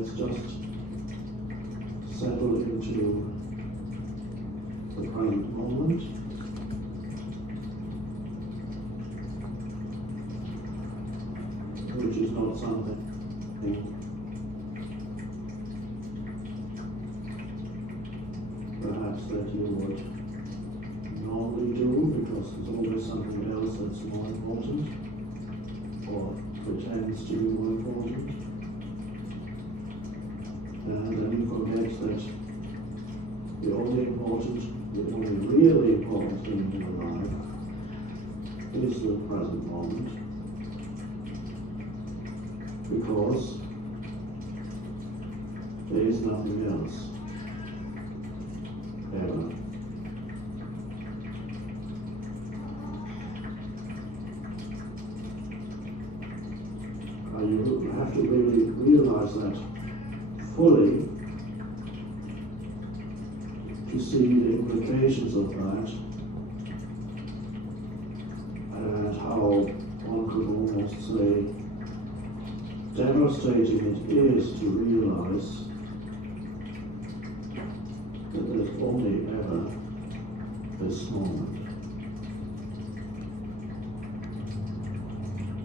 let's just settle into the present moment. Which is not something perhaps that you would normally do, because there's always something else that's more important or pretends to be more important. And then you forget that the only really important thing in your life is the present moment. Because there is nothing else, ever. You have to really realize that fully to see the implications of that and how one could almost say devastating it is to realize that there's only ever this moment.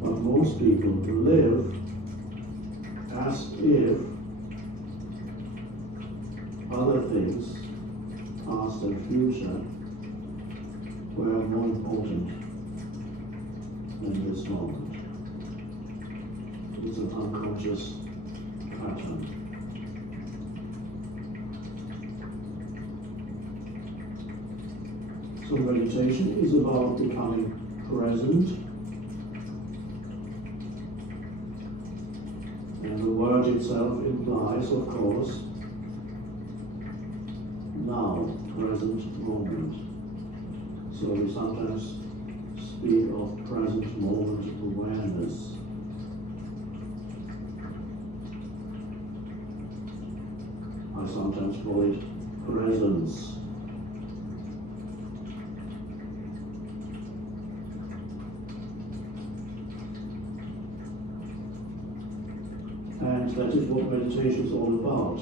But most people live as if other things, past and future, were more important than this moment. It's an unconscious pattern. So meditation is about becoming present, and the word itself implies, of course, now, present moment. So we sometimes speak of present moment awareness. I sometimes call it presence. And that is what meditation is all about.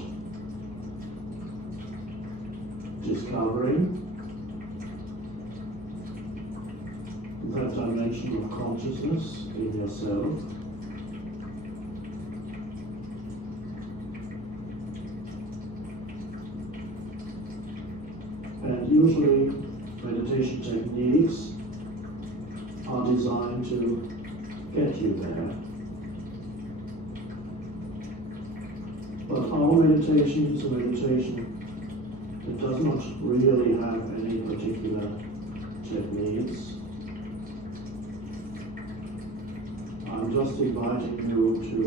Discovering that dimension of consciousness in yourself, and usually meditation techniques are designed to get you there. But our meditation is a meditation that does not really have any particular techniques. I'm just inviting you to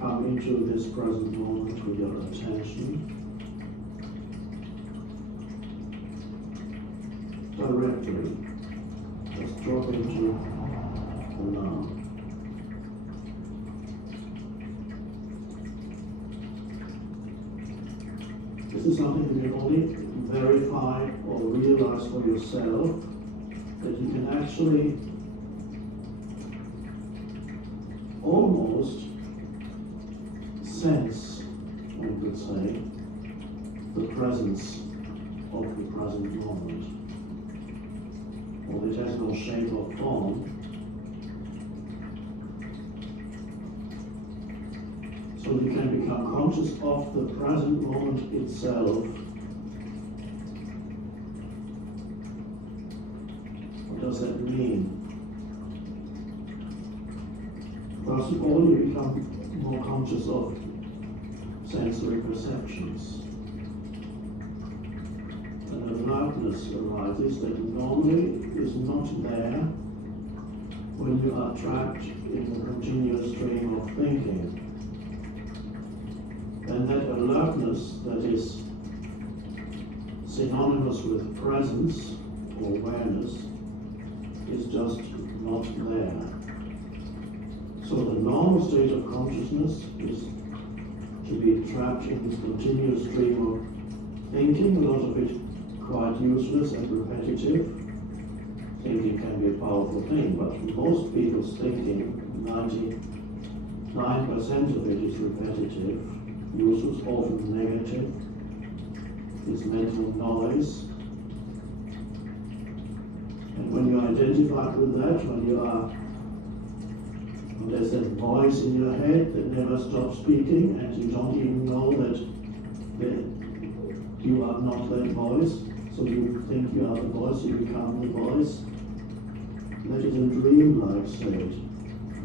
come into this present moment with your attention directly. Just drop into the now. This is something you can only verify or realize for yourself, that you can actually almost sense, one could say, the presence of the present moment. Or it has no shape or form. So you can become conscious of the present moment itself. What does that mean? First of all, you become more conscious of sensory perceptions. An alertness arises that normally is not there when you are trapped in a continuous stream of thinking. And that alertness that is synonymous with presence or awareness is just not there. So the normal state of consciousness is to be trapped in this continuous stream of thinking, a lot of it quite useless and repetitive. Thinking can be a powerful thing, but most people's thinking, 99% 9% of it is repetitive, use is often negative, it's mental noise. And when you identify with that, when there's that voice in your head that never stops speaking, and you don't even know that you are not that voice, so you think you are the voice, you become the voice, that is a dreamlike state.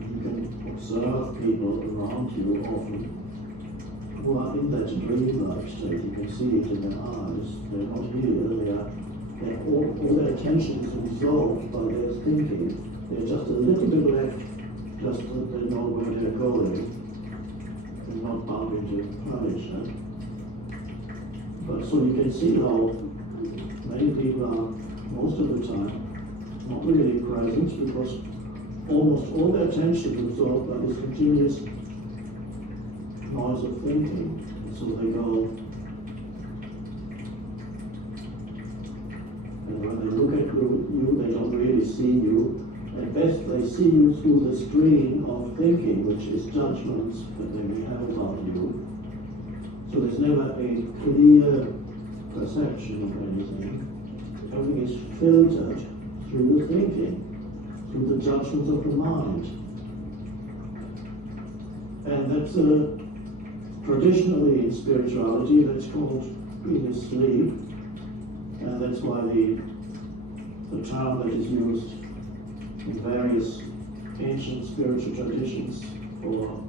You can observe people around you often who are in that dreamlike state. You can see it in their eyes. They're not here, all their attention is absorbed by their thinking. They're just a little bit left, just that they know where they're going and not bump into furniture. But so you can see how many people are, most of the time, not really present because almost all their attention is absorbed by this continuous noise of thinking. And so they go, and when they look at you, they don't really see you. At best, they see you through the stream of thinking, which is judgments that they may have about you. So there's never a clear perception of anything. Everything is filtered through the thinking, through the judgments of the mind. And that's traditionally in spirituality, that's called being asleep. And that's why the term that is used in various ancient spiritual traditions for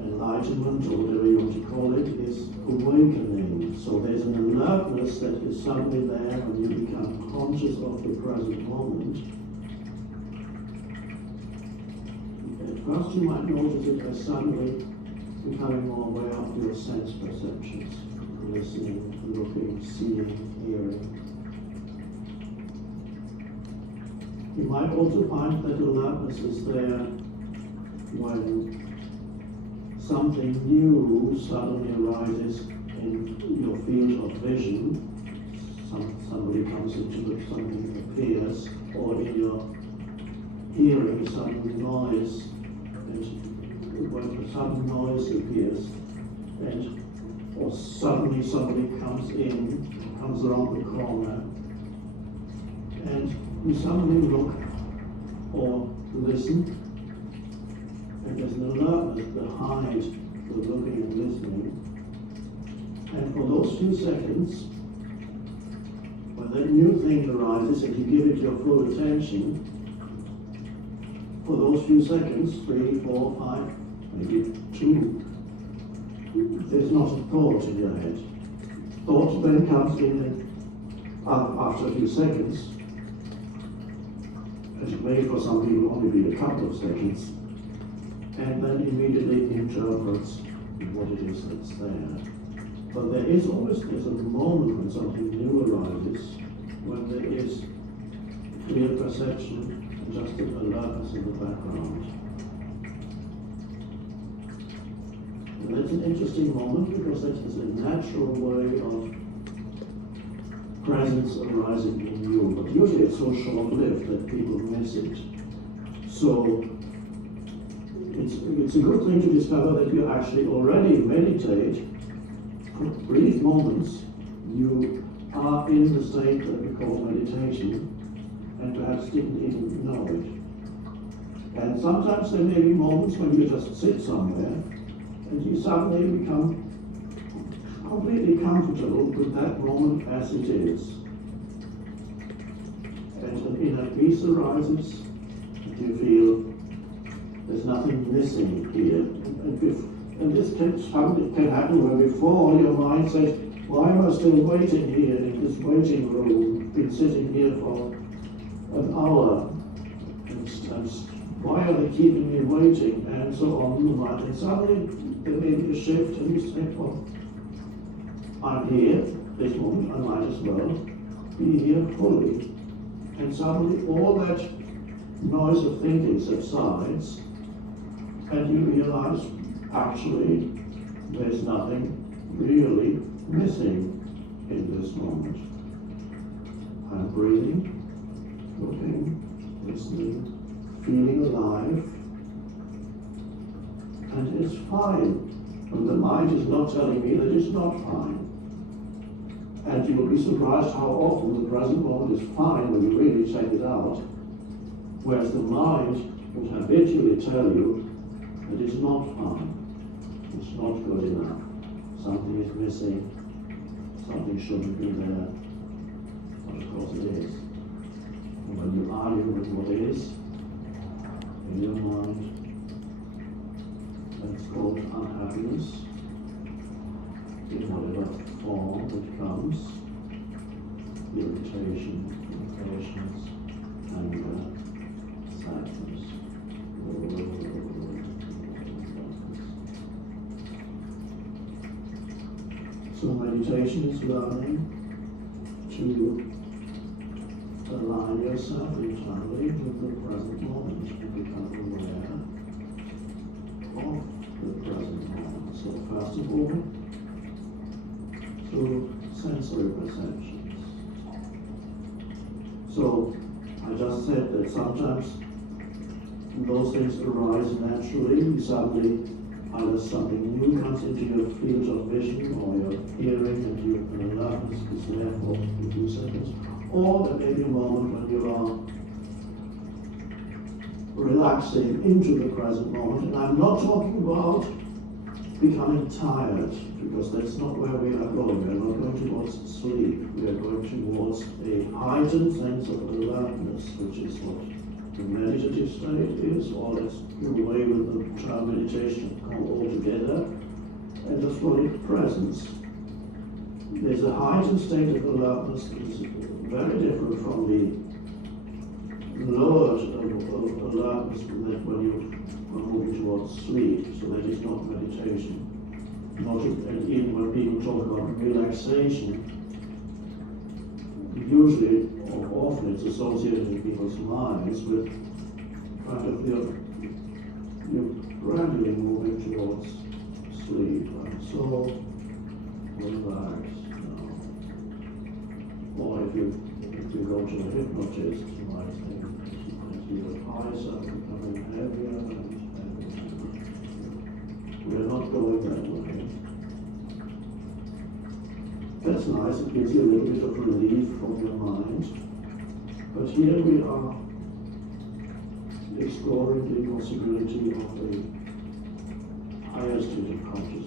enlightenment, or whatever you want to call it, is awakening. So there's an alertness that is suddenly there when you become conscious of the present moment. At first you might notice it as suddenly becoming more aware of your sense perceptions, listening, looking, seeing, hearing. You might also find that alertness is there when something new suddenly arises in your field of vision. Somebody comes into it, something appears, or in your hearing, some noise, and when a sudden noise appears, or suddenly somebody comes around the corner, and you suddenly look or listen, and there's an alertness behind the looking and listening. And for those few seconds, when that new thing arises and you give it your full attention, for those few seconds, 3, 4, 5, maybe 2, there's not a thought in your head. Thought then comes in after a few seconds. It may for some people only be a couple of seconds, and then immediately interprets what it is that's there. But there's a moment when something new arises, when there is clear perception and just an alertness in the background. And that's an interesting moment because that is a natural way of presence arising in you, but usually it's so short-lived that people miss it. So it's a good thing to discover that you actually already meditate. For brief moments, you are in the state that we call meditation, and perhaps didn't even know it. And sometimes there may be moments when you just sit somewhere, and you suddenly become completely comfortable with that moment as it is. And an inner peace arises, and you feel there's nothing missing here. And this can happen where before your mind says, why am I still waiting here in this waiting room, been sitting here for an hour, and why are they keeping me waiting, and so on and on. And suddenly there may be a shift, and you say, well, I'm here, this moment, I might as well be here fully. And suddenly all that noise of thinking subsides, and you realize, actually, there's nothing really missing in this moment. I'm breathing, looking, listening, feeling alive, and it's fine. And the mind is not telling me that it's not fine. And you will be surprised how often the present moment is fine when you really check it out, whereas the mind would habitually tell you that it's not fine, it's not good enough, something is missing, something shouldn't be there, but of course it is. And when you argue with what is in your mind, that's called unhappiness, in whatever form it comes, irritation, impatience, anger, sadness. So meditation is learning to align yourself internally with the present moment, to become aware of the present moment. So first of all, through sensory perceptions. So I just said that sometimes those things arise naturally. Suddenly either something new comes into your field of vision, or your hearing, and an alertness is there for a few seconds. Or there may be a moment when you are relaxing into the present moment. And I'm not talking about becoming tired, because that's not where we are going. We are not going towards sleep. We are going towards a heightened sense of alertness, which is what the meditative state is, or let's do away with the term meditation altogether, and just call it presence. There's a heightened state of alertness that is very different from the lowered alertness that when you are moving towards sleep. So that is not meditation. And even when people talk about relaxation, usually or often it's associated in people's minds with kind of you're gradually moving towards sleep. And so relax. Or if you go to a hypnotist, you might think your eyes are becoming heavier and heavier. We're not going that way. That's nice, it gives you a little bit of relief from your mind. But here we are exploring the possibility of a higher state of consciousness.